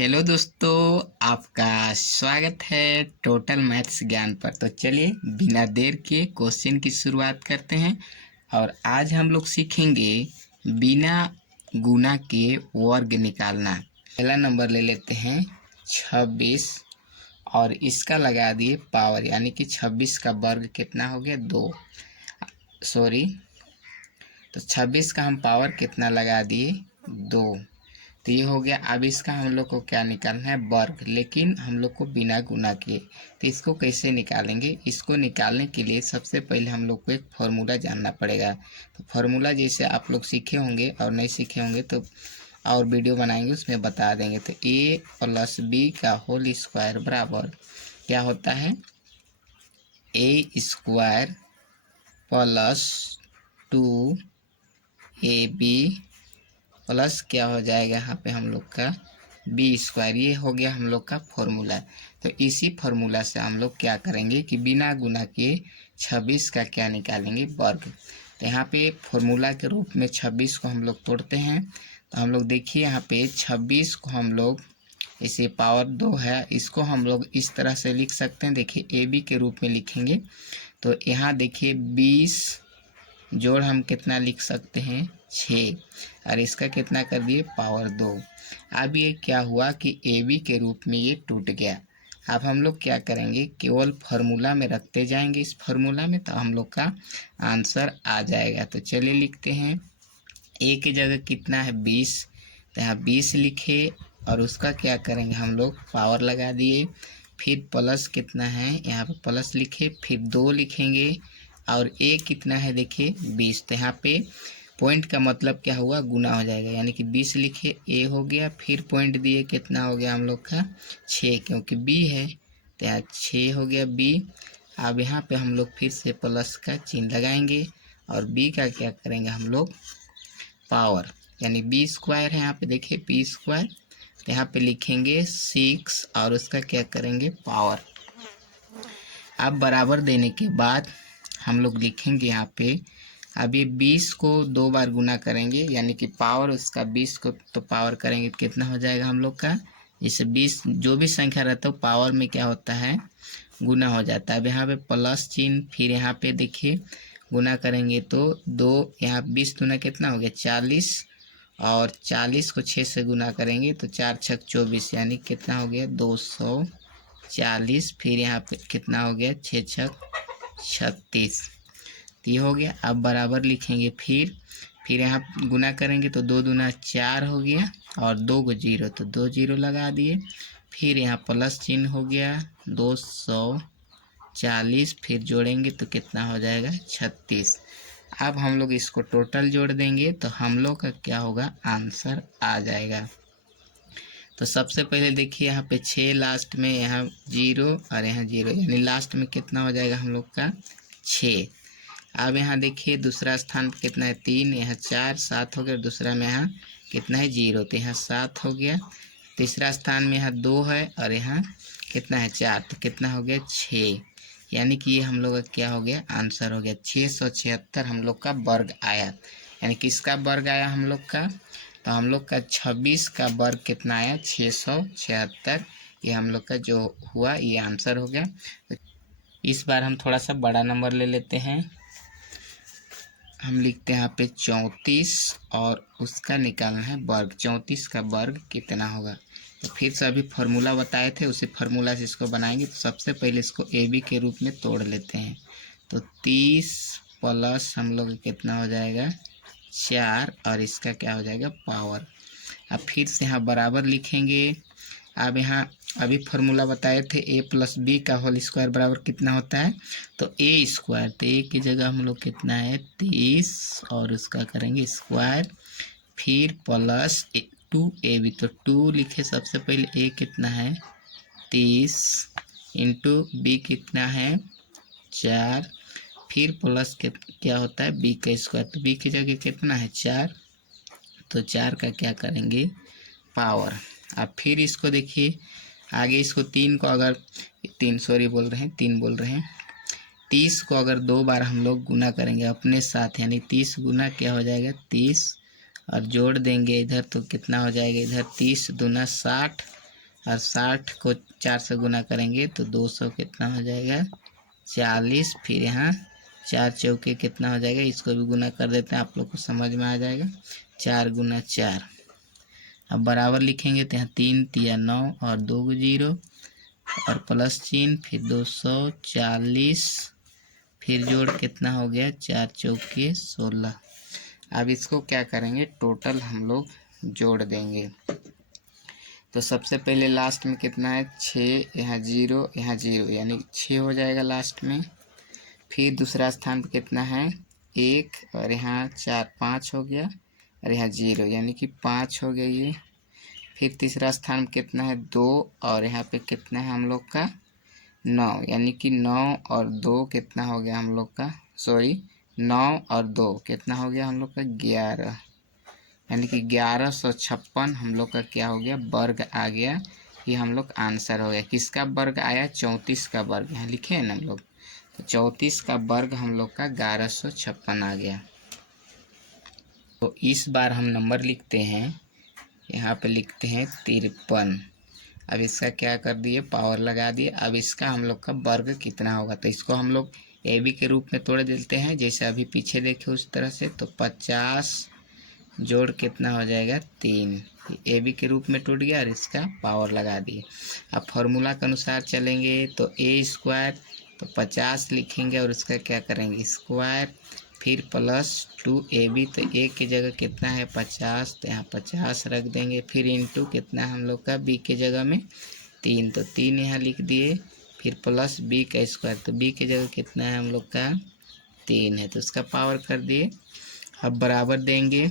Hello दोस्तों, आपका स्वागत है टोटल मैथ्स ज्ञान पर। तो चलिए बिना देर के क्वेश्चन की शुरुआत करते हैं। और आज हम लोग सीखेंगे बिना गुना के वर्ग निकालना। पहला नंबर ले लेते हैं 26 और इसका लगा दिए पावर, यानी कि 26 का वर्ग कितना हो गया 2। सॉरी, तो 26 का हम पावर कितना लगा दिए 2। तो ये हो गया। अब इसका हम लोग को क्या निकालना है वर्ग, लेकिन हम लोग को बिना गुना किए। तो इसको कैसे निकालेंगे? इसको निकालने के लिए सबसे पहले हम लोग को एक फार्मूला जानना पड़ेगा। तो फार्मूला जैसे आप लोग सीखे होंगे और नहीं सीखे होंगे तो और वीडियो बनाएंगे उसमें बता देंगे। तो a प्लस b का होल स्क्वायर बराबर क्या होता है a square plus 2ab plus क्या हो जाएगा यहाँ पे हम लोग का बी स्क्वायर। ये हो गया हम लोग का फॉर्मूला। तो इसी फार्मूला से हम लोग क्या करेंगे कि बिना गुना के 26 का क्या निकालेंगे वर्ग। तो यहाँ पे फॉर्मूला के रूप में 26 को हम लोग तोड़ते हैं। तो हम लोग देखिए यहाँ पे 26 को हम लोग इसे पावर 2 है, इसको हम लोग इस तरह से लिख सकते हैं। देखिए AB के रूप में लिखेंगे। तो यहाँ देखिए 20 जोड़ हम कितना लिख सकते हैं 6, और इसका कितना कर दिए पावर 2। अब ये क्या हुआ कि AB के रूप में ये टूट गया। अब हम लोग क्या करेंगे, केवल फार्मूला में रखते जाएंगे इस फार्मूला में, तो हम लोग का आंसर आ जाएगा। तो चलिए लिखते हैं A की जगह कितना है 20, तो यहाँ 20 लिखे और उसका क्या करेंगे हम लोग पावर लगा दिए। फिर प्लस कितना है यहाँ पे प्लस लिखे, फिर 2 लिखेंगे और A कितना है देखिए 20। तो यहाँ पे पॉइंट का मतलब क्या हुआ गुना हो जाएगा, यानी कि 20 लिखे A हो गया, फिर पॉइंट दिए कितना हो गया हम लोग का 6, क्योंकि B है तो यहाँ 6 हो गया B। अब यहाँ पे हम लोग फिर से प्लस का चिन्ह लगाएंगे और B का क्या करेंगे हम लोग पावर, यानी B स्क्वायर है यहाँ पे देखिए B स्क्वायर। तो यहाँ पे लिखेंगे 6 और उसका क्या करेंगे पावर। अब बराबर देने के बाद हम लोग लिखेंगे यहाँ पे, अब ये 20 को 2 बार गुना करेंगे, यानी कि पावर उसका 20 को तो पावर करेंगे तो कितना हो जाएगा हम लोग का, जैसे 20 जो भी संख्या रहता है पावर में क्या होता है गुना हो जाता है। अब यहाँ पे प्लस चिन्ह, फिर यहाँ पे देखिए गुना करेंगे तो 2, यहाँ 20 दूना कितना हो गया 40, और 40 को 6 से गुना करेंगे तो 4 छक 24, यानी कितना हो गया 240। फिर यहाँ पे कितना हो गया 6 छक 36, तो ये हो गया। अब बराबर लिखेंगे फिर यहाँ गुना करेंगे तो 2 दूना 4 हो गया और 2 को 0, तो 2 0 लगा दिए। फिर यहाँ प्लस चिन्ह हो गया 240, फिर जोड़ेंगे तो कितना हो जाएगा 36। अब हम लोग इसको टोटल जोड़ देंगे तो हम लोग का क्या होगा आंसर आ जाएगा। तो सबसे पहले देखिए यहाँ पे 6 लास्ट में, यहाँ 0 और यहाँ 0, यानी लास्ट में कितना हो जाएगा हम लोग का 6। अब यहाँ देखिए दूसरा स्थान पे कितना है 3, यहाँ 4 7 हो गया, दूसरा में यहाँ कितना है 0, तो यहाँ 7 हो गया। तीसरा स्थान में यहाँ 2 है और यहाँ कितना है 4, तो कितना हो गया 6, यानी कि ये हम लोग का क्या हो गया आंसर हो गया 676 हम लोग का वर्ग आया। यानी किसका वर्ग आया हम लोग का, तो हम लोग का 26 का वर्ग कितना आया 676। ये हम लोग का जो हुआ ये आंसर हो गया। इस बार हम थोड़ा सा बड़ा नंबर ले लेते हैं। हम लिखते हैं यहाँ पे 34 और उसका निकालना है वर्ग। 34 का वर्ग कितना होगा, तो फिर से अभी फार्मूला बताए थे उसी फार्मूला से इसको बनाएंगे। तो सबसे पहले इसको AB के रूप में तोड़ लेते हैं। तो 30 प्लस हम लोग कितना हो जाएगा 4 और इसका क्या हो जाएगा पावर। अब फिर से यहाँ बराबर लिखेंगे। अब यहाँ अभी फार्मूला बताए थे A प्लस B का होल स्क्वायर बराबर कितना होता है, तो A स्क्वायर, तो A की जगह हम लोग कितना है 30 और उसका करेंगे स्क्वायर, फिर प्लस 2AB, तो 2 लिखे सबसे पहले A कितना है 30 इंटू B कितना है 4, फिर प्लस क्या होता है B का स्क्वायर, तो B की जगह कितना है 4, तो 4 का क्या करेंगे पावर। अब फिर इसको देखिए आगे, इसको 3 को अगर 3 बोल रहे हैं 30 को अगर 2 बार हम लोग गुना करेंगे अपने साथ, यानी 30 गुना क्या हो जाएगा 30 और जोड़ देंगे इधर तो कितना हो जाएगा इधर 30 दूना 60 और 60 को 4 से गुना करेंगे तो 200 कितना हो जाएगा 40। फिर यहाँ 4 चौके कितना हो जाएगा, इसको भी गुना कर देते हैं, आप लोग को समझ में आ जाएगा। 4 गुना 4। अब बराबर लिखेंगे तो यहाँ 3 तिया 9 और 2 जीरो और प्लस चिन्ह, फिर 240, फिर जोड़ कितना हो गया 4 चौके 16। अब इसको क्या करेंगे, टोटल हम लोग जोड़ देंगे। तो सबसे पहले लास्ट में कितना है 6, यहाँ 0 यहाँ 0, यानी 6 हो जाएगा लास्ट में। फिर दूसरा स्थान पर कितना है 1 और यहाँ 4 5 हो गया और यहाँ 0, यानी कि 5 हो गया ये। फिर तीसरा स्थान पर कितना है 2 और यहाँ पे कितना है हम लोग का 9, यानी कि 9 और 2 कितना हो गया हम लोग का, सॉरी 9 और 2 कितना हो गया हम लोग का 11, यानी कि 1156 हम लोग का क्या हो गया वर्ग आ गया। ये हम लोग आंसर हो गया। किसका वर्ग आया 34 का वर्ग, यहाँ लिखे हैं ना हम लोग, तो 34 का वर्ग हम लोग का 1156 आ गया। तो इस बार हम नंबर लिखते हैं, यहाँ पे लिखते हैं 53। अब इसका क्या कर दिए पावर लगा दिए। अब इसका हम लोग का वर्ग कितना होगा, तो इसको हम लोग ए बी के रूप में तोड़ देते हैं, जैसे अभी पीछे देखे उस तरह से। तो 50 जोड़ कितना हो जाएगा 3, ए बी के रूप में टूट गया और इसका पावर लगा दिए। अब फॉर्मूला के अनुसार चलेंगे तो ए स्क्वायर, तो 50 लिखेंगे और उसका क्या करेंगे स्क्वायर, फिर प्लस 2ab, तो ए की जगह कितना है 50, तो यहाँ 50 रख देंगे। फिर इंटू कितना है हम लोग का बी के जगह में 3, तो 3 यहाँ लिख दिए। फिर प्लस बी का स्क्वायर, तो बी की जगह कितना है हम लोग का 3 है, तो उसका पावर कर दिए। अब बराबर देंगे,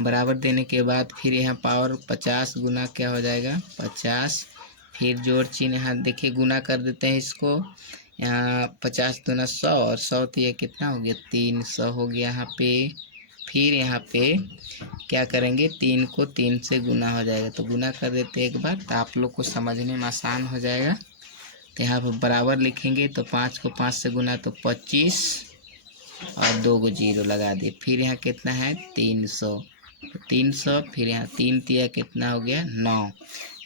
बराबर देने के बाद फिर यहाँ पावर 50 गुना क्या हो जाएगा 50, फिर जोड़ चिन्ह यहाँ देखिए गुना कर देते हैं इसको। यहाँ 50 दूना 100 और 100 तो ये कितना हो गया 300 हो गया यहाँ पे। फिर यहाँ पे क्या करेंगे 3 को 3 से गुना हो जाएगा, तो गुना कर देते एक बार, तो आप लोग को समझने में आसान हो जाएगा। तो यहाँ पर बराबर लिखेंगे तो 5 को 5 से गुना तो 25 और 2 को 0 लगा दिए। फिर यहाँ कितना है 300, 300, फिर यहाँ 3 तिया कितना हो गया 9,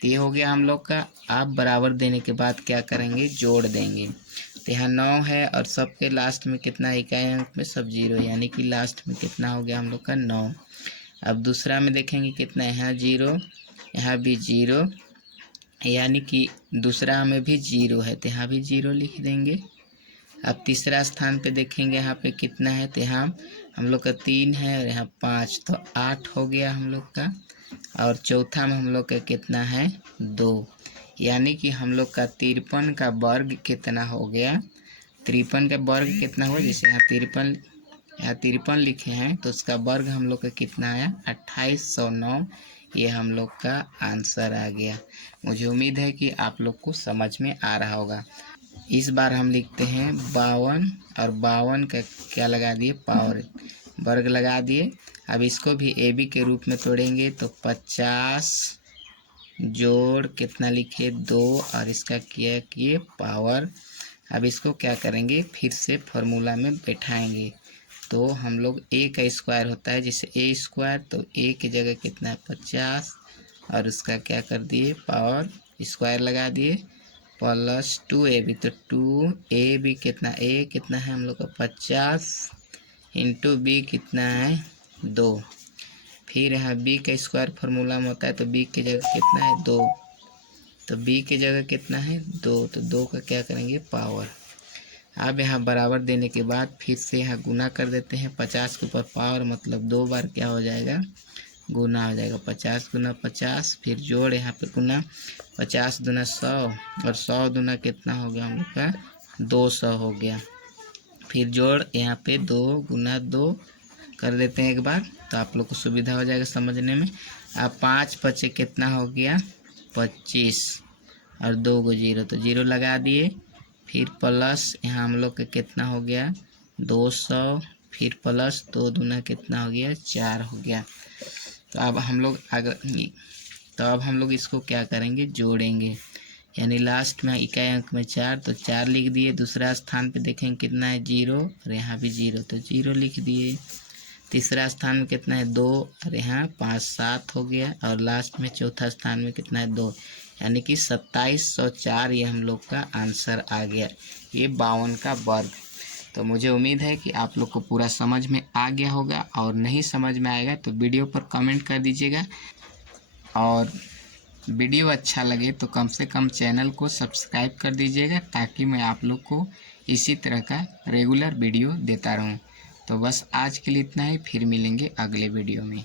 तो ये हो गया हम लोग का। आप बराबर देने के बाद क्या करेंगे जोड़ देंगे, तो यहाँ 9 है और सबके लास्ट में कितना इकाई अंक में सब 0, यानी कि लास्ट में कितना हो गया हम लोग का 9। अब दूसरा में देखेंगे कितना, यहाँ 0 यहाँ भी 0, यानी कि दूसरा में भी 0 है, तो यहाँ भी 0 लिख देंगे। अब तीसरा स्थान पे देखेंगे यहाँ पे कितना है, तो यहाँ हम लोग का 3 है और यहाँ 5, तो 8 हो गया हम लोग का। और चौथा में हम लोग का कितना है 2, यानी कि हम लोग का 53 का वर्ग कितना हो गया, 53 का वर्ग कितना हुआ, जैसे यहाँ 53 लिखे हैं तो उसका वर्ग हम लोग का कितना आया 2809। ये हम लोग का आंसर आ गया। मुझे उम्मीद है कि आप लोग को समझ में आ रहा होगा। इस बार हम लिखते हैं 52 और 52 का क्या लगा दिए पावर वर्ग लगा दिए। अब इसको भी ए बी के रूप में तोड़ेंगे तो 50 जोड़ कितना लिखे 2 और इसका किया किए पावर। अब इसको क्या करेंगे फिर से फॉर्मूला में बैठाएंगे, तो हम लोग ए का स्क्वायर होता है, जैसे ए स्क्वायर, तो ए की जगह कितना है 50 और उसका क्या कर दिए पावर स्क्वायर लगा दिए प्लस 2ab, तो 2ab कितना ए कितना है हम लोग का 50 इंटू बी कितना है 2। फिर यहाँ बी का स्क्वायर फार्मूला में होता है, तो बी की जगह कितना है 2, तो बी की जगह कितना है 2, तो 2 का क्या करेंगे पावर। अब यहाँ बराबर देने के बाद फिर से यहाँ गुना कर देते हैं 50 के ऊपर पावर, मतलब 2 बार क्या हो जाएगा गुना हो जाएगा 50 गुना 50, फिर जोड़ यहाँ पे गुना 50 दूना 100 और 100 दूना कितना हो गया हम लोग का 200 हो गया। फिर जोड़ यहाँ पे 2 गुना 2 कर देते हैं एक बार, तो आप लोग को सुविधा हो जाएगा समझने में। अब 5 पचे कितना हो गया 25 और 2 को 0, तो 0 लगा दिए। फिर प्लस यहाँ हम लोग का कितना हो गया 200, फिर प्लस 2 दूना कितना हो गया 4 हो गया। तो अब हम लोग इसको क्या करेंगे जोड़ेंगे, यानी लास्ट में इकाई अंक में 4, तो 4 लिख दिए। दूसरा स्थान पे देखेंगे कितना है 0 और यहाँ भी 0, तो 0 लिख दिए। तीसरा स्थान में कितना है 2, और यहाँ 5 7 हो गया, और लास्ट में चौथा स्थान में कितना है 2, यानी कि 2704 ये हम लोग का आंसर आ गया, ये 52 का वर्ग। तो मुझे उम्मीद है कि आप लोग को पूरा समझ में आ गया होगा, और नहीं समझ में आएगा तो वीडियो पर कमेंट कर दीजिएगा, और वीडियो अच्छा लगे तो कम से कम चैनल को सब्सक्राइब कर दीजिएगा, ताकि मैं आप लोग को इसी तरह का रेगुलर वीडियो देता रहूं। तो बस आज के लिए इतना ही, फिर मिलेंगे अगले वीडियो में।